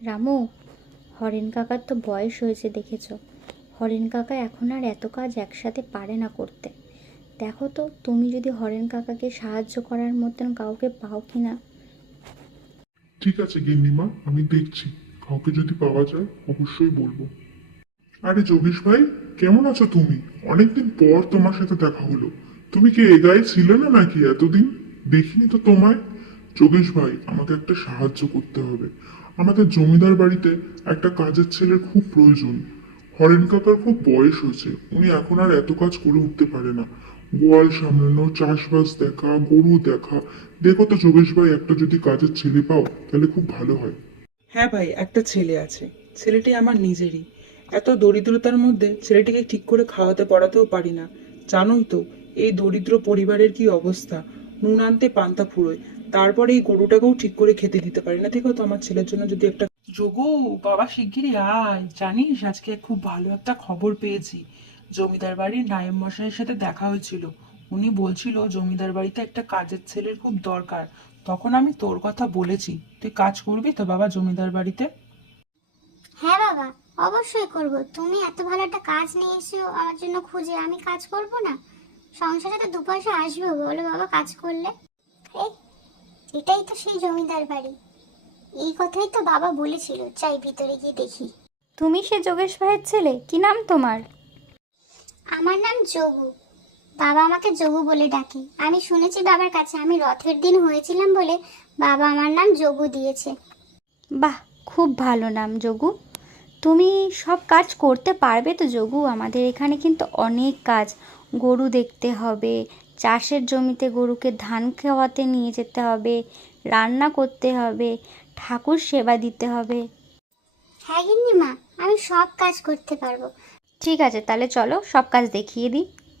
Ramu, horn কাকার তো বয়স হয়েছে দেখেছ। হরেন কাকা এখন আর এত কাজ একসাথে পারে না করতে। দেখো তো তুমি যদি হরেন কাকাকে সাহায্য করার মতন কাউকে পাও কি না। ঠিক আছে গিন্নিমা, আমি দেখছি, কাউকে যদি পাওয়া যায় অবশ্যই বলবো। আরে যোগেশ ভাই, কেমন আছো তুমি? অনেকদিন পর তোমার সাথে দেখা হলো। তুমি কি এ গায়ে ছিলে না নাকি এতদিন? দেখিনি তো তোমায়। যোগেশ ভাই, আমাকে একটা সাহায্য করতে হবে। আমাদের জমিদার বাড়িতে একটা কাজের ছেলের খুব প্রয়োজন। হরেন কাকার খুব বয়স হয়েছে, উনি এখন আর এত কাজ করে উঠতে পারে না। গোয়াল সামলানো, চাষবাস দেখা, গরু দেখা। দেখো তো যোগেশ ভাই, একটা যদি কাজের ছেলে পাও তাহলে খুব ভালো হয়। হ্যাঁ ভাই, একটা ছেলে আছে। ছেলেটি আমার নিজেরই। এত দরিদ্রতার মধ্যে ছেলেটিকে ঠিক করে খাওয়াতে পড়াতেও পারি না। জানোই তো এই দরিদ্র পরিবারের কি অবস্থা। নুন আনতে পান্তা ফুরোয়, তারপরে এই গরুটাকেও ঠিক করে খেতে দিতে পারি না। দেখো তো আমার ছেলের জন্য যদি একটা যোগু, বাবা শিগগিরই আয়। জানিস আজকে খুব ভালো একটা খবর পেয়েছি। জমিদার বাড়ির নায়েব মশাইয়ের সাথে দেখা হয়েছিল। উনি বলছিল জমিদার বাড়িতে একটা কাজের ছেলের খুব দরকার। তখন আমি তোর কথা বলেছি, তুই কাজ করবি তো বাবা জমিদার বাড়িতে? হ্যাঁ বাবা, অবশ্যই করব। তুমি এত ভালো একটা কাজ নিয়ে এসো আমার জন্য খুঁজে, আমি কাজ করব না? সংসারে তো দু পয়সা আসবে বলো বাবা কাজ করলে। এই, এটাই তো সেই জমিদার বাড়ি। এই কথাই তো বাবা বলেছিল, চাই ভিতরে গিয়ে দেখি। তুমি সে যোগেশ ভাইয়ের ছেলে? কি নাম তোমার? আমার নাম যোগু। বাবা আমাকে যোগু বলে ডাকে। আমি শুনেছি বাবার কাছে আমি রথের দিন হয়েছিলাম বলে বাবা আমার নাম যোগু দিয়েছে। বাহ, খুব ভালো নাম যোগু। তুমি সব কাজ করতে পারবে তো যোগু? আমাদের এখানে কিন্তু অনেক কাজ। গরু দেখতে হবে, চাষের জমিতে গরুকে ধান খাওয়াতে নিয়ে যেতে হবে, রান্না করতে হবে, ঠাকুর সেবা দিতে হবে। হ্যাঁ গিন্নিমা, আমি সব কাজ করতে পারবো। ঠিক আছে, তাহলে চলো সব কাজ দেখিয়ে দিই।